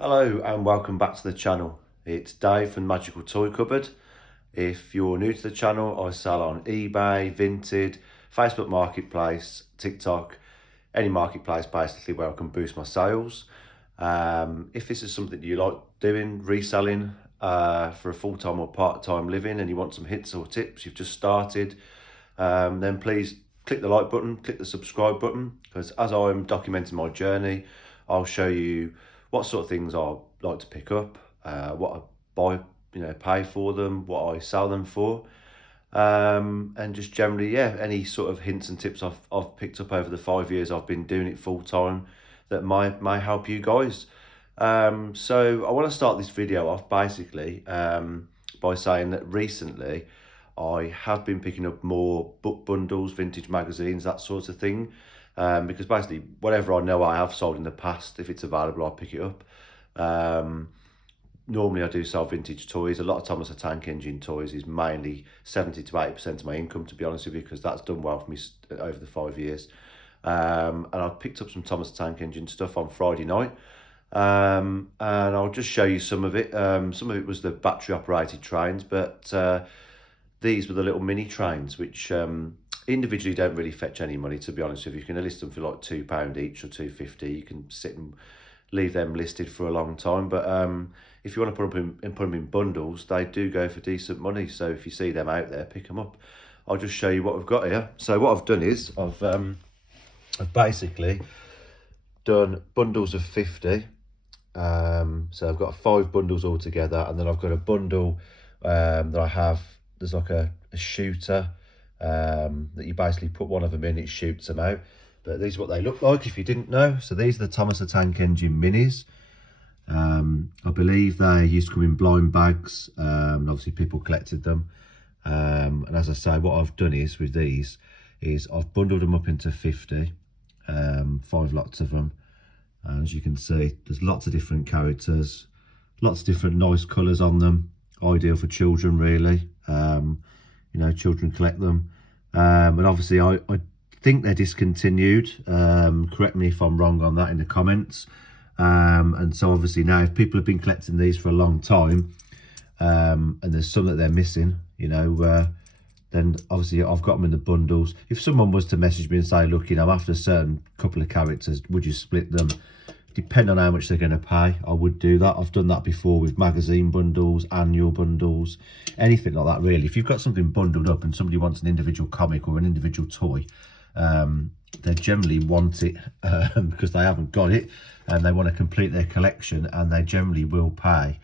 Hello and welcome back to the channel. It's Dave from Magical Toy Cupboard. If you're new to the channel, I sell on eBay, Vinted, Facebook Marketplace, TikTok, any marketplace basically where I can boost my sales. If this is something you like doing, reselling for a full-time or part-time living, and you want some hints or tips, you've just started, then please click the like button, click the subscribe button, because as I'm documenting my journey, I'll show you what sort of things I like to pick up, what I buy, pay for them, what I sell them for, and just generally, yeah, any sort of hints and tips I've picked up over the 5 years I've been doing it full time that may help you guys. So I want to start this video off basically by saying that recently I have been picking up more book bundles, vintage magazines, that sort of thing. Because basically whatever I know I have sold in the past, if it's available, I'll pick it up. Normally I do sell vintage toys. A lot of Thomas the Tank Engine toys is mainly 70 to 80% of my income, to be honest with you, because that's done well for me over the 5 years. And I picked up some Thomas the Tank Engine stuff on Friday night. And I'll just show you some of it. Some of it was the battery operated trains, but these were the little mini trains, which individually don't really fetch any money, to be honest with you. You can list them for like £2 each or £2.50. You can sit and leave them listed for a long time, but if you want to put them in bundles, they do go for decent money. So if you see them out there, pick them up. I'll just show you what we've got here. So what I've done is I've basically done bundles of 50. So I've got 5 bundles all together, and then I've got a bundle that I have. There's like a shooter that you basically put one of them in, it shoots them out. But these are what they look like if you didn't know. So these are the Thomas the Tank Engine minis. I believe they used to come in blind bags. Obviously people collected them. And as I say, what I've done is with these is I've bundled them up into 50, 5 lots of them. And as you can see, there's lots of different characters, lots of different nice colours on them. Ideal for children, really. Children collect them. And obviously I think they're discontinued. Correct me if I'm wrong on that in the comments. And so obviously now, if people have been collecting these for a long time, and there's some that they're missing, then obviously I've got them in the bundles. If someone was to message me and say, look, after a certain couple of characters, would you split them? Depending on how much they're going to pay, I would do that. I've done that before with magazine bundles, annual bundles, anything like that, really. If you've got something bundled up and somebody wants an individual comic or an individual toy, they generally want it because they haven't got it and they want to complete their collection, and they generally will pay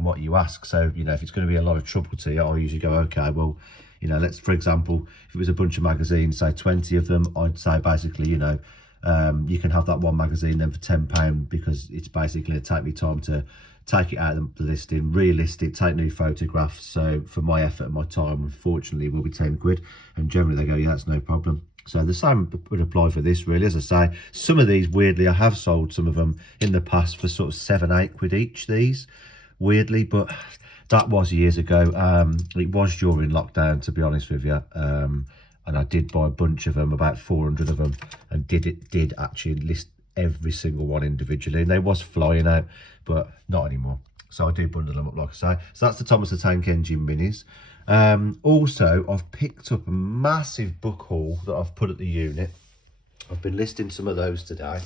what you ask. So, if it's going to be a lot of trouble to you, I'll usually go, okay, well, let's, for example, if it was a bunch of magazines, say 20 of them, I'd say basically, you can have that one magazine then for £10, because it's basically going to take me time to take it out of the listing, relist it, take new photographs. So for my effort and my time, unfortunately, it will be 10 quid. And generally they go, yeah, that's no problem. So the same would apply for this, really. As I say, some of these, weirdly, I have sold some of them in the past for sort of 7-8 quid each, these, weirdly, but that was years ago. It was during lockdown, to be honest with you. And I did buy a bunch of them, about 400 of them, and did actually list every single one individually. And they was flying out, but not anymore. So I do bundle them up, like I say. So that's the Thomas the Tank Engine minis. Also, I've picked up a massive book haul that I've put at the unit. I've been listing some of those today.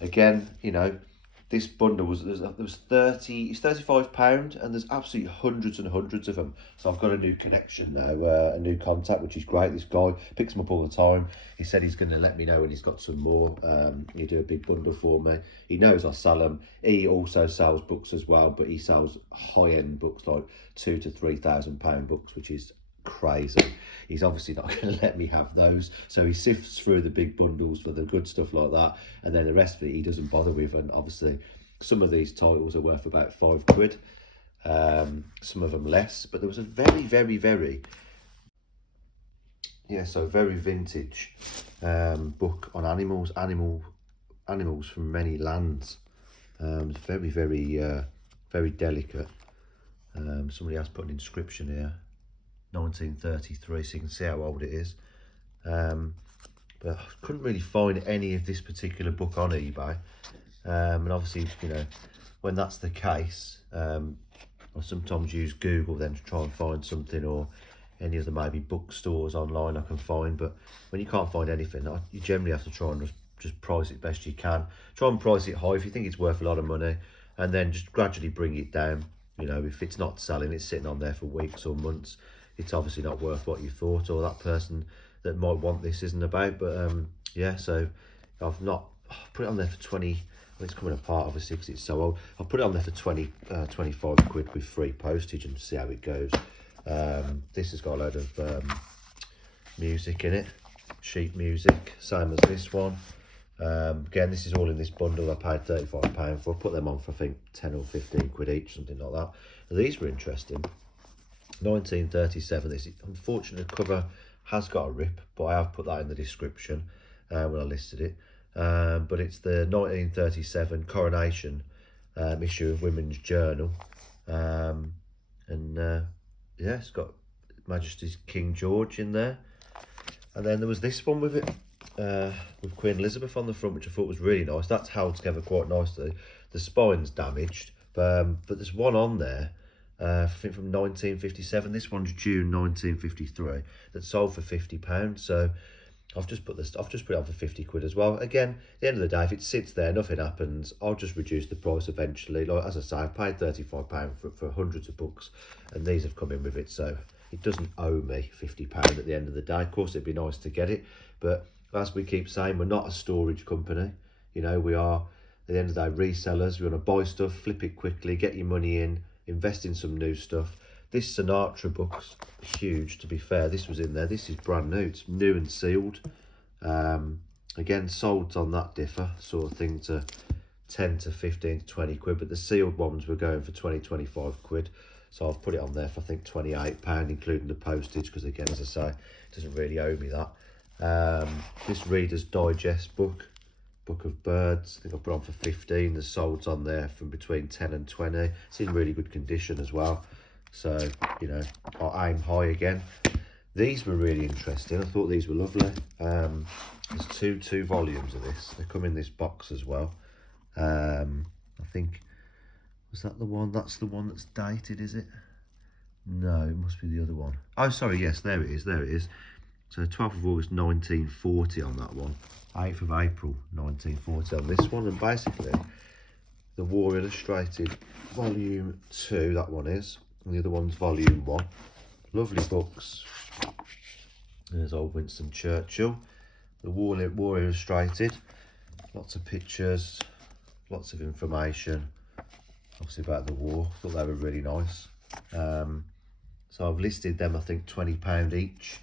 Again, this bundle was there was £35, and there's absolutely hundreds and hundreds of them. So I've got a new connection now, a new contact, which is great. This guy picks them up all the time. He said he's going to let me know when he's got some more. He'll do a big bundle for me. He knows I sell them. He also sells books as well, but he sells high-end books, like £2,000 to £3,000 books, which is crazy. He's obviously not going to let me have those, so he sifts through the big bundles for the good stuff like that, and then the rest of it he doesn't bother with. And obviously some of these titles are worth about 5 quid, some of them less, but there was a very very vintage book on animals from many lands. It's very delicate. Somebody has put an inscription here, 1933, so you can see how old it is. But I couldn't really find any of this particular book on eBay. And obviously, you know, when that's the case, I sometimes use Google then to try and find something, or any of the maybe bookstores online I can find. But when you can't find anything, you generally have to try and just price it best you can. Try and price it high if you think it's worth a lot of money, and then just gradually bring it down. You know, if it's not selling, it's sitting on there for weeks or months, it's obviously not worth what you thought, or that person that might want this isn't about. But yeah, so I've not put it on there for 20. Well, it's coming apart obviously because it's so old. I'll put it on there for 25 quid with free postage and see how it goes. This has got a load of music in it, sheet music, same as this one. Again, this is all in this bundle. I paid £35 for. I put them on for I think 10 or 15 quid each, something like that. And these were interesting. 1937. This, unfortunately, the cover has got a rip, but I have put that in the description when I listed it. But it's the 1937 coronation issue of Women's Journal, and yeah, it's got Majesty's King George in there. And then there was this one with it, with Queen Elizabeth on the front, which I thought was really nice. That's held together quite nicely. The spine's damaged, but there's one on there, I think from 1957. This one's June 1953. That sold for £50. So I've just put it on for 50 quid as well. Again, at the end of the day, if it sits there, nothing happens, I'll just reduce the price eventually. Like, as I say, I've paid £35 for hundreds of books, and these have come in with it, so it doesn't owe me £50 at the end of the day. Of course, it'd be nice to get it, but as we keep saying, we're not a storage company. You know, we are, at the end of the day, resellers. We want to buy stuff, flip it quickly, get your money in, invest in some new stuff. This Sinatra book's huge, to be fair. This was in there. This is brand new. It's new and sealed. Again, sold on that differ sort of thing to 10 to 15 to 20 quid, but the sealed ones were going for 20, 25 quid. So I've put it on there for I think £28, including the postage, because again, as I say, it doesn't really owe me that. This Reader's Digest book of Birds, I think I put on for 15. The sold's on there from between 10 and 20. It's in really good condition as well. So, you know, I'll aim high again. These were really interesting. I thought these were lovely. There's two volumes of this. They come in this box as well. I think, was that the one? That's the one that's dated, is it? No, it must be the other one. Oh, sorry, yes, there it is, there it is. So 12th of August 1940 on that one. 8th of April 1940 on this one. And basically, the War Illustrated Volume 2, that one is. And the other one's Volume 1. Lovely books. There's old Winston Churchill. The War Illustrated. Lots of pictures, lots of information, obviously about the war. I thought they were really nice. So I've listed them, I think £20 each.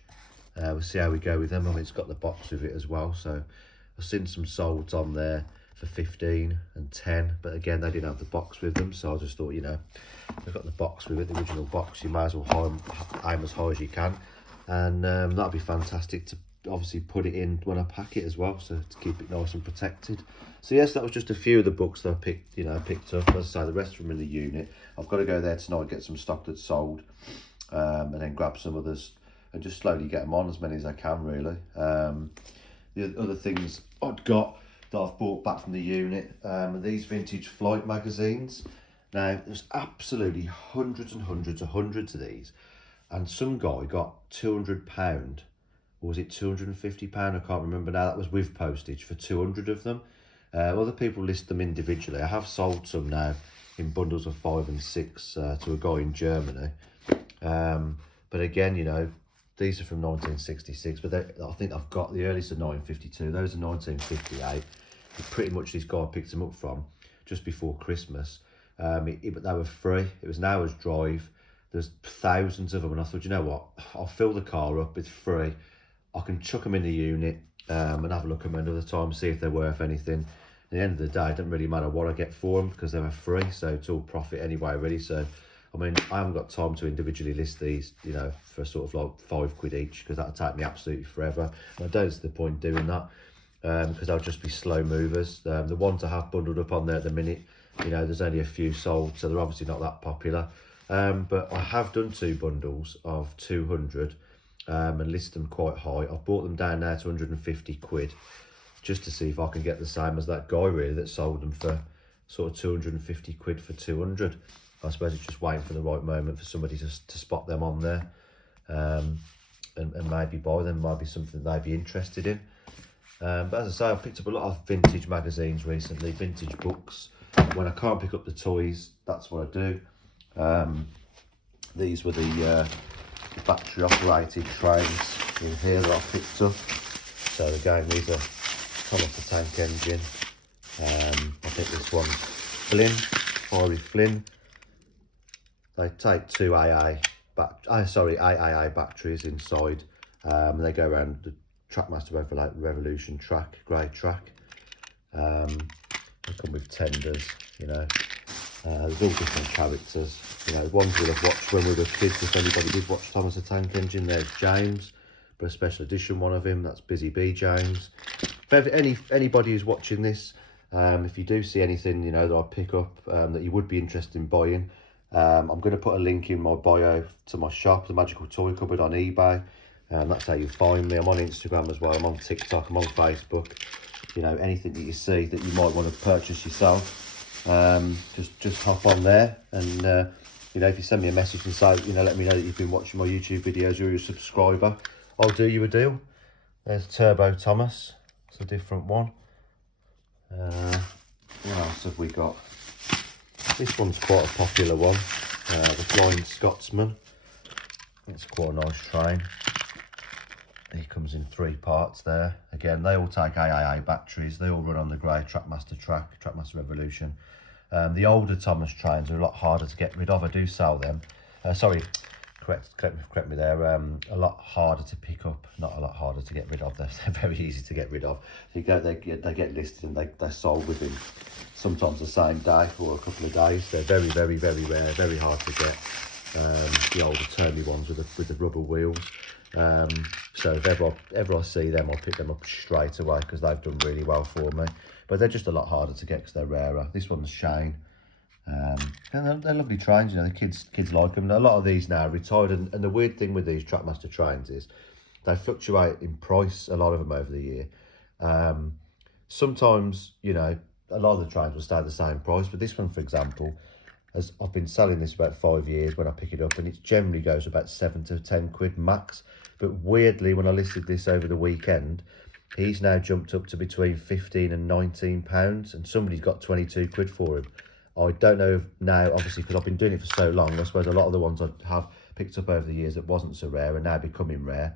We'll see how we go with them. I mean, it's got the box with it as well. So I've seen some solds on there for 15 and 10, but again, they didn't have the box with them. So I just thought, you know, they've got the box with it, the original box. You might as well aim as high as you can. And that'd be fantastic to obviously put it in when I pack it as well, so to keep it nice and protected. So yes, that was just a few of the books that I picked up. As I say, the rest of them in the unit. I've got to go there tonight, get some stock that's sold, and then grab some others and just slowly get them on, as many as I can really. The other things I've got that I've bought back from the unit are these vintage flight magazines. Now there's absolutely hundreds and hundreds of these, and some guy got £200, or was it £250? I can't remember now. That was with postage for 200 of them. Other people list them individually. I have sold some now in bundles of 5 and 6 to a guy in Germany. But again, you know, these are from 1966, but I think I've got the earliest of 1952. Those are 1958. Pretty much this guy picked them up from just before Christmas. But they were free. It was an hour's drive. There's thousands of them, and I thought, you know what, I'll fill the car up, it's free. I can chuck them in the unit and have a look at them another time, see if they're worth anything. At the end of the day, it doesn't really matter what I get for them because they were free, so it's all profit anyway, really. So, I mean, I haven't got time to individually list these, you know, for sort of like 5 quid each, because that'll take me absolutely forever. And I don't see the point doing that because they'll just be slow movers. The ones I have bundled up on there at the minute, you know, there's only a few sold, so they're obviously not that popular. But I have done 2 bundles of 200 and listed them quite high. I've bought them down now to 150 quid. just to see if I can get the same as that guy really that sold them for sort of 250 quid for 200. I suppose it's just waiting for the right moment for somebody to spot them on there, and maybe buy them. Might be something they'd be interested in. But as I say, I picked up a lot of vintage magazines recently, vintage books. When I can't pick up the toys, that's what I do. These were the battery operated trains in here that I picked up. So again, these are Thomas the Tank Engine. I think this one's Flynn, Fiery Flynn. They take two AAA batteries inside. They go around the Trackmaster Revolution track, grey track. They come with tenders, you know. There's all different characters. You know, ones we'll have watched when we were kids. If anybody did watch Thomas the Tank Engine, there's James, but a special edition one of him. That's Busy Bee James. If anybody who's watching this, if you do see anything, you know, that I pick up that you would be interested in buying, I'm going to put a link in my bio to my shop, the Magical Toy Cupboard on eBay. That's how you find me. I'm on Instagram as well. I'm on TikTok. I'm on Facebook. You know, anything that you see that you might want to purchase yourself, just hop on there, and you know, if you send me a message and say, you know, let me know that you've been watching my YouTube videos, you're a subscriber, I'll do you a deal. There's Turbo Thomas. It's a different one. What else have we got? This one's quite a popular one. The Flying Scotsman. It's quite a nice train. He comes in 3 parts there. Again, they all take AAA batteries. They all run on the grey Trackmaster track, Trackmaster Revolution. The older Thomas trains are a lot harder to get rid of. I do sell them. Sorry, correct me there. A lot harder to pick up, not a lot harder to get rid of. They're very easy to get rid of. So they get listed and they're sold within sometimes the same day or a couple of days. They're very, very, very rare, very hard to get. The older turny ones with the rubber wheels. So if ever I see them, I'll pick them up straight away because they've done really well for me. But they're just a lot harder to get because they're rarer. This one's Shane. And they're lovely trains, you know, the kids like them. And a lot of these now are retired, and the weird thing with these Trackmaster trains is they fluctuate in price, a lot of them over the year. Sometimes, you know, a lot of the trains will stay the same price, but this one, for example, as I've been selling this about 5 years when I pick it up, and it generally goes about 7 to 10 quid max. But weirdly, when I listed this over the weekend, he's now jumped up to between 15 and 19 pounds, and somebody's got 22 quid for him. I don't know if now, obviously, because I've been doing it for so long, I suppose a lot of the ones I have picked up over the years that wasn't so rare are now becoming rare.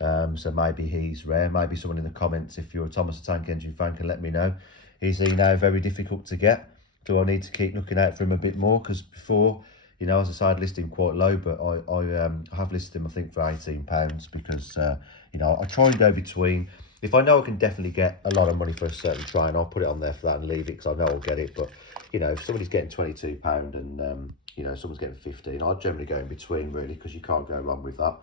So maybe he's rare. Maybe someone in the comments, if you're a Thomas the Tank Engine fan, can let me know. Is he now very difficult to get? Do I need to keep looking out for him a bit more? Because before, you know, as I said, I'd listed him quite low, but I have listed him, I think, for £18 because, you know, I try and go between. If I know I can definitely get a lot of money for a certain train, I'll put it on there for that and leave it because I know I'll get it. But, you know, if somebody's getting £22 and, you know, someone's getting 15, I'd generally go in between, really, because you can't go wrong with that.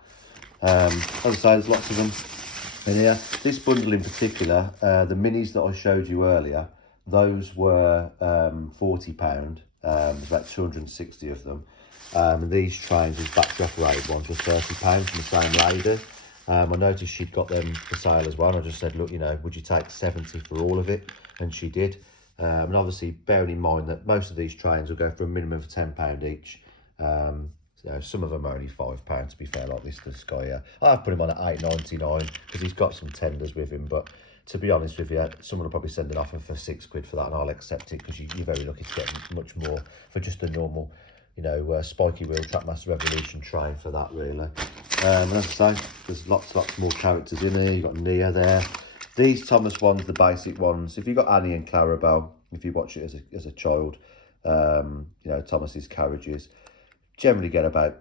As I say, there's lots of them in here. This bundle in particular, the minis that I showed you earlier, those were £40. There's about 260 of them. And these trains, these battery operated ones, were £30 from the same lady. I noticed she'd got them for sale as well, and I just said, look, you know, would you take 70 for all of it? And she did. And obviously, bearing in mind that most of these trains will go for a minimum of £10 each. You know, some of them are only £5, to be fair, like this guy here. I've put him on at £8.99 because he's got some tenders with him, but to be honest with you, someone will probably send an offer for 6 quid for that, and I'll accept it because you're very lucky to get much more for just a normal, you know, spiky wheel Trackmaster Revolution train for that, really. And as I say, there's lots more characters in here. You've got Nia there. These Thomas ones, the basic ones, if you've got Annie and Clarabelle, if you watch it as a child, you know, Thomas's carriages, generally get about,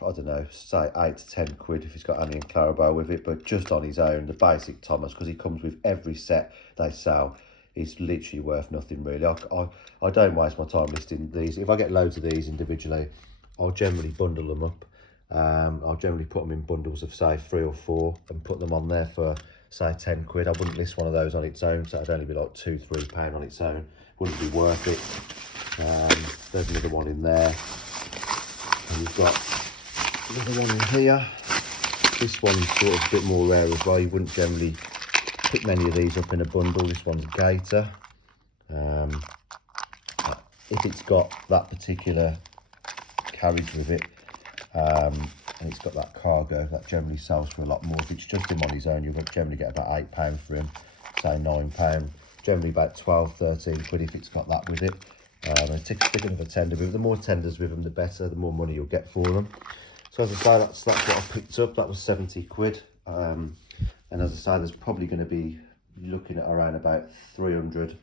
I don't know, say 8 to 10 quid if he's got Annie and Clarabelle with it. But just on his own, the basic Thomas, because he comes with every set they sell, is literally worth nothing, really. I don't waste my time listing these. If I get loads of these individually, I'll generally bundle them up. I'll generally put them in bundles of, say, 3 or 4 and put them on there for, say, 10 quid. I wouldn't list one of those on its own, so it'd only be like £2-3 on its own. Wouldn't be worth it. There's another one in there. And you've got another one in here. This one's sort of a bit more rare as well. You wouldn't generally pick many of these up in a bundle. This one's Gator. If it's got that particular carriage with it, and it's got that cargo, that generally sells for a lot more. If it's just him on his own, you'll generally get about £8 for him, say £9. Generally about 12, 13 quid if it's got that with it. And stick another tender with it. The more tenders with them, the better, the more money you'll get for them. So as I say, that's what I picked up. That was 70 quid. And as I say, there's probably going to be looking at around about 300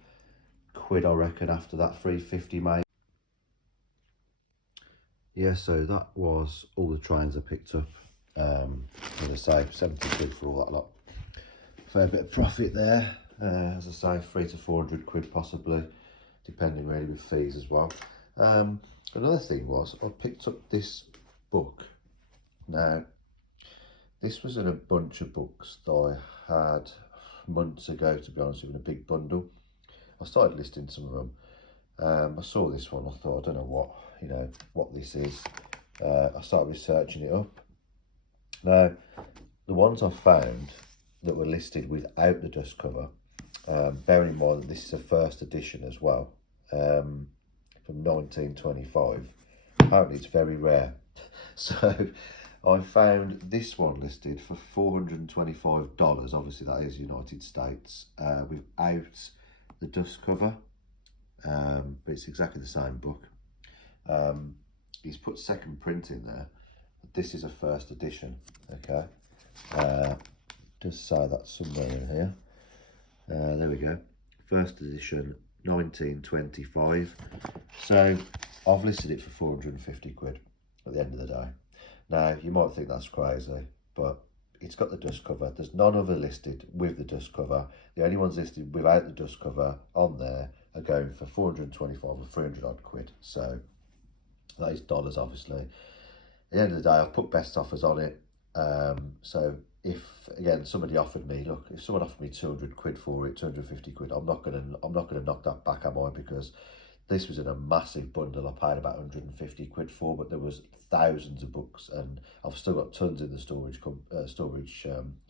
quid, I reckon, after that, 350 maybe. Yeah, so that was all the trains I picked up. As I say, 70 quid for all that lot. Fair bit of profit there. As I say, 300 to 400 quid possibly, depending really with fees as well. Another thing was, I picked up this book. Now, this was in a bunch of books that I had months ago, to be honest with you, in a big bundle. I started listing some of them. I saw this one, I thought, I don't know what this is. I started researching it up. Now, the ones I found that were listed without the dust cover, bearing in mind that this is a first edition as well, from 1925, apparently it's very rare. So I found this one listed for $425, obviously that is United States, without the dust cover. But it's exactly the same book. He's put second print in there. This is a first edition, okay? Just say that somewhere in here. There we go. First edition, 1925. So I've listed it for 450 quid at the end of the day. Now, you might think that's crazy, but it's got the dust cover. There's none other listed with the dust cover. The only ones listed without the dust cover on there are going for 425 or 300 odd quid. So that is dollars, obviously. At the end of the day, I've put best offers on it. So if again somebody offered me, look, if someone offered me 200 quid for it, 250 quid, I'm not gonna knock that back, am I? Because this was in a massive bundle. I paid about 150 quid for, but there was thousands of books, and I've still got tons in the storage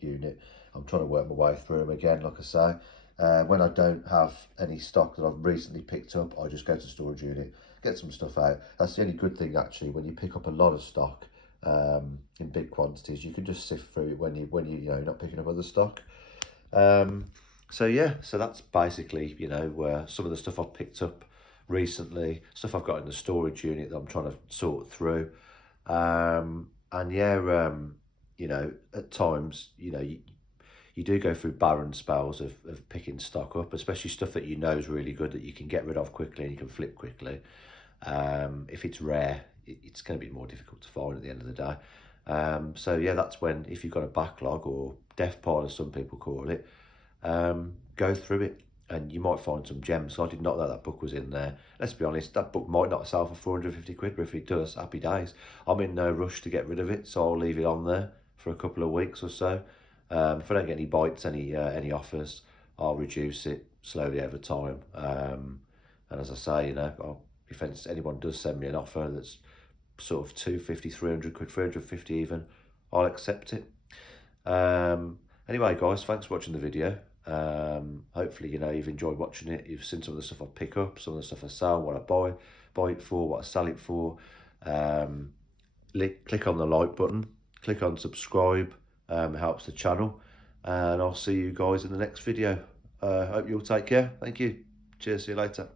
unit. I'm trying to work my way through them again, like I say. When I don't have any stock that I've recently picked up, I just go to the storage unit, get some stuff out. That's the only good thing, actually, when you pick up a lot of stock in big quantities. You can just sift through it when you're not picking up other stock. So yeah, so that's basically some of the stuff I've picked up recently, stuff I've got in the storage unit that I'm trying to sort through. And yeah, at times, you do go through barren spells of picking stock up, especially stuff that is really good, that you can get rid of quickly and you can flip quickly. If it's rare, it's going to be more difficult to find at the end of the day. So yeah, that's when, if you've got a backlog, or death pile as some people call it, go through it and you might find some gems. So I did not know that book was in there. Let's be honest, that book might not sell for 450 quid, but if it does, happy days. I'm in no rush to get rid of it, so I'll leave it on there for a couple of weeks or so. If I don't get any bites, any offers, I'll reduce it slowly over time. And as I say, if anyone does send me an offer that's sort of 250, 300 quid, 350 even, I'll accept it. Anyway, guys, thanks for watching the video. Hopefully, you've enjoyed watching it. You've seen some of the stuff I pick up, some of the stuff I sell, what I buy it for, what I sell it for. Click on the like button, click on subscribe. It helps the channel, and I'll see you guys in the next video. Hope you all take care. Thank you. Cheers. See you later.